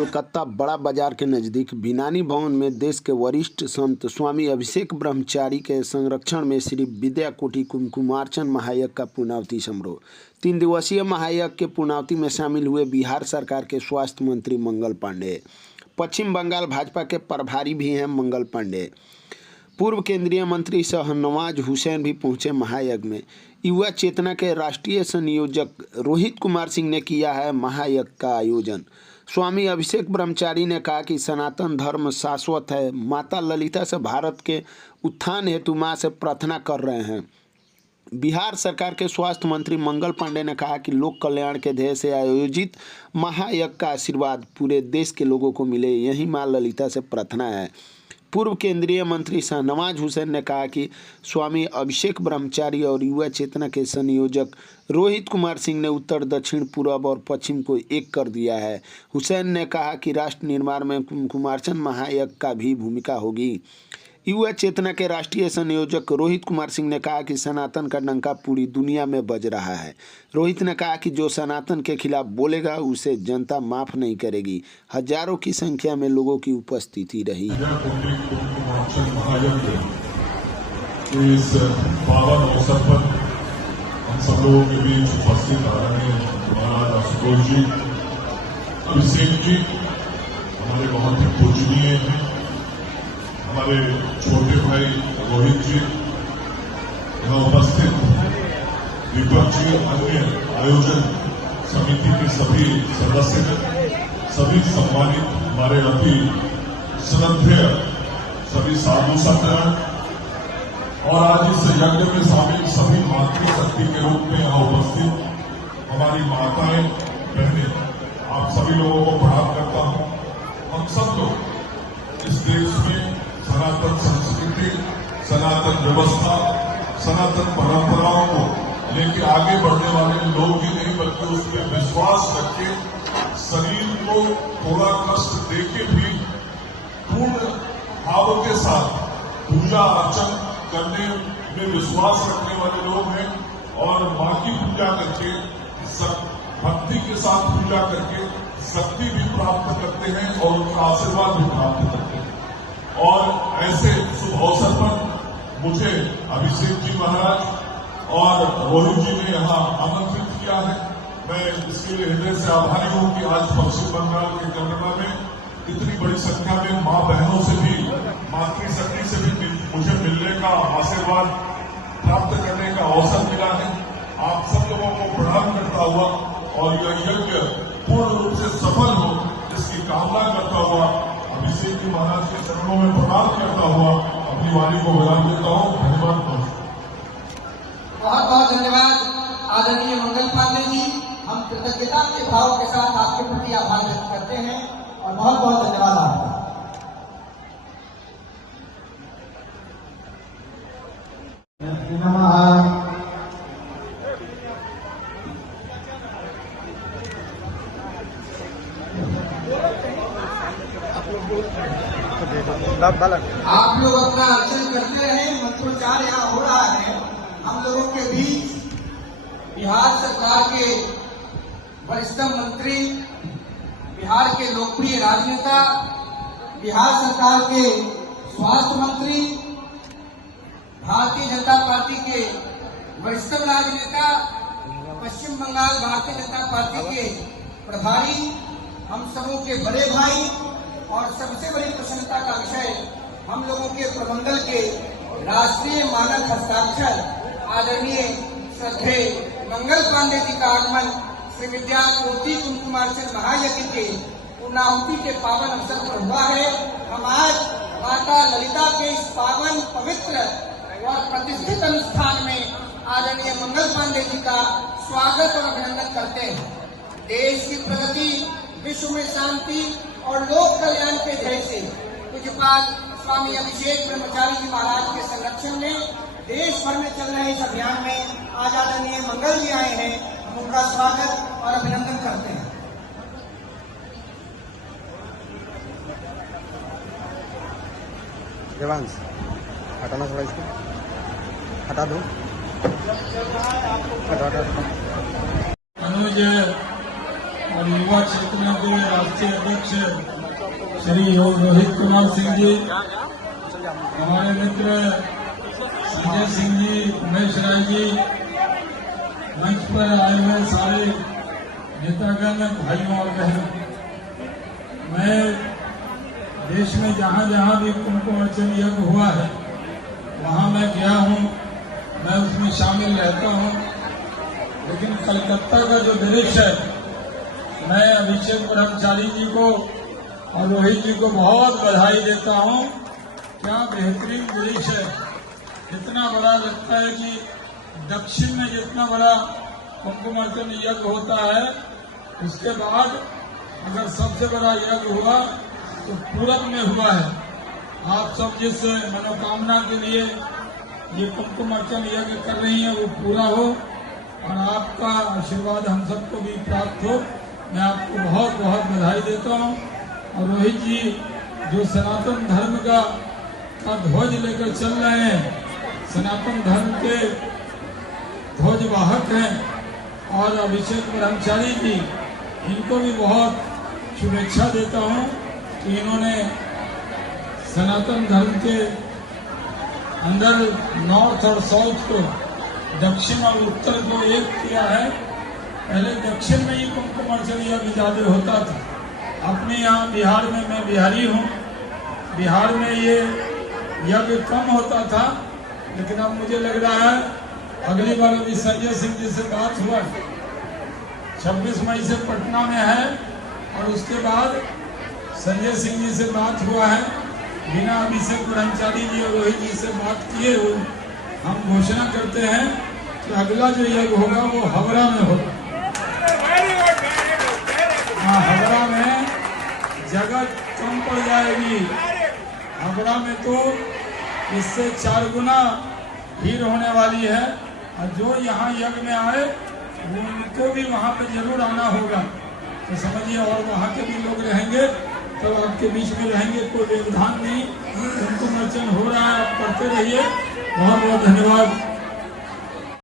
कोलकाता बड़ा बाजार के नजदीक भिनानी भवन में देश के वरिष्ठ संत स्वामी अभिषेक ब्रह्मचारी के संरक्षण में श्री विद्याकोटि कुमकुमार्चन महायज्ञ का पूर्णावती समारोह। 3 दिवसीय महायज्ञ के पूर्णावती में शामिल हुए बिहार सरकार के स्वास्थ्य मंत्री मंगल पांडे, पश्चिम बंगाल भाजपा के प्रभारी भी हैं मंगल पांडे, पूर्व केंद्रीय मंत्री शाहनवाज हुसैन भी पहुंचे महायज्ञ में। युवा चेतना के राष्ट्रीय संयोजक रोहित कुमार सिंह ने किया है महायज्ञ का आयोजन। स्वामी अभिषेक ब्रह्मचारी ने कहा कि सनातन धर्म शाश्वत है। माता ललिता से भारत के उत्थान हेतु मां से प्रार्थना कर रहे हैं। बिहार सरकार के स्वास्थ्य मंत्री मंगल पांडे ने कहा कि लोक कल्याण के ध्येय से आयोजित महायज्ञ का आशीर्वाद पूरे देश के लोगों को मिले, यही मां ललिता से प्रार्थना है। पूर्व केंद्रीय मंत्री शाहनवाज हुसैन ने कहा कि स्वामी अभिषेक ब्रह्मचारी और युवा चेतना के संयोजक रोहित कुमार सिंह ने उत्तर, दक्षिण, पूर्व और पश्चिम को एक कर दिया है। हुसैन ने कहा कि राष्ट्र निर्माण में कुमकुमार्चन महायज्ञ का भी भूमिका होगी। युवा चेतना के राष्ट्रीय संयोजक रोहित कुमार सिंह ने कहा कि सनातन का डंका पूरी दुनिया में बज रहा है। रोहित ने कहा कि जो सनातन के खिलाफ बोलेगा उसे जनता माफ नहीं करेगी। हजारों की संख्या में लोगों की उपस्थिति रही। इस पावन अवसर पर हम सब लोगों के बीच उपस्थित आ रहे हैं महाराज आशुतोष जी, अभिषेक जी, हमारे बहुत ही पूजनीय हैं, हमारे छोटे भाई रोहित जी यहाँ उपस्थित, दीपक जी, अन्य आयोजन समिति के सभी सदस्य, सभी सम्मानित हमारे अति श्रद्धेय सभी साधु संतगण और आज इस यज्ञ में शामिल सभी मातृशक्ति के रूप में यहाँ उपस्थित हमारी माताएं, बहनें, आप सभी लोगों को प्रणाम करता हूँ। हम सब लोग इस देश में सनातन संस्कृति, सनातन व्यवस्था, सनातन परंपराओं को लेकर आगे बढ़ने वाले लोग ही नहीं बल्कि उस पर विश्वास रख के शरीर को थोड़ा कष्ट देके भी पूर्ण भाव के साथ पूजा अर्चन करने में विश्वास रखने वाले लोग हैं और मां की पूजा करके भक्ति के साथ पूजा करके शक्ति भी प्राप्त करते हैं और उनका आशीर्वाद भी प्राप्त करते हैं। और ऐसे शुभ अवसर पर मुझे अभिषेक जी महाराज और रोहित जी ने यहाँ आमंत्रित किया है। मैं इसके लिए हृदय से आभारी हूँ कि आज पश्चिम बंगाल के गंगा में इतनी बड़ी संख्या में मां बहनों से भी, मातृशक्ति से भी मुझे मिलने का आशीर्वाद प्राप्त करने का अवसर मिला है। आप सब लोगों को प्रणाम करता हुआ और यह यज्ञ पूर्ण रूप से सफल हो इसकी कामना करता हुआ अभिषेक जी महाराज के चरणों में प्रणाम करता हुआ अपनी वाणी को विराम देता हूँ। धन्यवाद। बहुत बहुत धन्यवाद आदरणीय मंगल पांडे जी। हम कृतज्ञता के भाव के साथ आपके प्रति आभार व्यक्त करते हैं और बहुत बहुत धन्यवाद आपका। आप लोग अपना अर्चन करते रहे, मंत्रोच्चार यहाँ हो रहा है। हम लोगों के बीच बिहार सरकार के वरिष्ठ मंत्री, बिहार के लोकप्रिय राजनेता, बिहार सरकार के स्वास्थ्य मंत्री, भारतीय जनता पार्टी के वरिष्ठ राजनेता, पश्चिम बंगाल भारतीय जनता पार्टी के प्रभारी, हम सबों के बड़े भाई और सबसे बड़ी प्रसन्नता का विषय हम लोगों के प्रमंडल के राष्ट्रीय मानक हस्ताक्षर आदरणीय श्रद्धेय मंगल पांडे जी का आगमन श्री विद्याकोटि कुमकुमार्चन महायज्ञ के पूर्णाहुति के पावन अवसर पर हुआ है। हम आज माता ललिता के इस पावन, पवित्र और प्रतिष्ठित अनुष्ठान में आदरणीय मंगल पांडे जी का स्वागत और अभिनंदन करते हैं। देश की प्रगति, विश्व में शांति और लोक कल्याण के ध्येय से पूज्यपाद स्वामी अभिषेक ब्रह्मचारी जी महाराज के संरक्षण में देश भर में चल रहे इस अभियान में आज आदरणीय मंगल जी आए हैं। हम उनका स्वागत और अभिनंदन करते हैं। देवांश हटाना थोड़ा, इसको हटा दो, हटा। अनुज और युवा चेतना के राष्ट्रीय अध्यक्ष श्री रोहित कुमार सिंह जी, हमारे मित्र संजय सिंह जी, उमेश राय जी, मंच पर आए हुए सारे नेतागण, भाइयों और बहनों, मैं देश में जहाँ जहाँ भी कुमकुम अर्चन यज्ञ हुआ है वहाँ मैं गया हूँ, मैं उसमें शामिल रहता हूँ। लेकिन कलकत्ता का जो दृश्य है, मैं अभिषेक ब्रह्मचारी जी को और रोहित जी को बहुत बधाई देता हूँ। क्या बेहतरीन दृश्य है। इतना बड़ा लगता है कि दक्षिण में जितना बड़ा कुमकुम अर्चन यज्ञ होता है, उसके बाद अगर सबसे बड़ा यज्ञ हुआ तो पूरब में हुआ है। आप सब जिस मनोकामना के लिए ये कुमकुम अर्चन यज्ञ कर रही हैं वो पूरा हो और आपका आशीर्वाद हम सबको भी प्राप्त हो। मैं आपको बहुत बहुत बधाई देता हूँ। और रोहित जी जो सनातन धर्म का ध्वज लेकर चल रहे हैं, सनातन धर्म के ध्वजवाहक हैं, और अभिषेक ब्रह्मचारी जी, इनको भी बहुत शुभेच्छा देता हूँ कि इन्होंने सनातन धर्म के अंदर नॉर्थ और साउथ को, दक्षिण और उत्तर को एक किया है। पहले दक्षिण में ही कुमकुम अर्चन यज्ञ ज्यादा होता था। अपने यहाँ बिहार में, मैं बिहारी हूँ, बिहार में ये यज्ञ कम होता था। लेकिन अब मुझे लग रहा है अगली बार अभी संजय सिंह जी से बात हुआ, 26 मई से पटना में है, और उसके बाद संजय सिंह जी से बात हुआ है। बिना अभिषेक ब्रह्मचारी जी और रोहित जी से बात किए हुए हम घोषणा करते हैं कि अगला जो यज्ञ होगा वो हावड़ा में होगा। हावड़ा में जगह कम पड़ जाएगी। हावड़ा में तो इससे 4 गुना भीड़ होने वाली है, और जो यहाँ यज्ञ में आए उनको भी वहाँ पे जरूर आना होगा। तो समझिए, और वहाँ के भी लोग रहेंगे तो आपके बीच में रहेंगे, कोई व्यवधान नहीं। कुमकुम अर्चन हो रहा है, आप करते रहिए। बहुत बहुत धन्यवाद।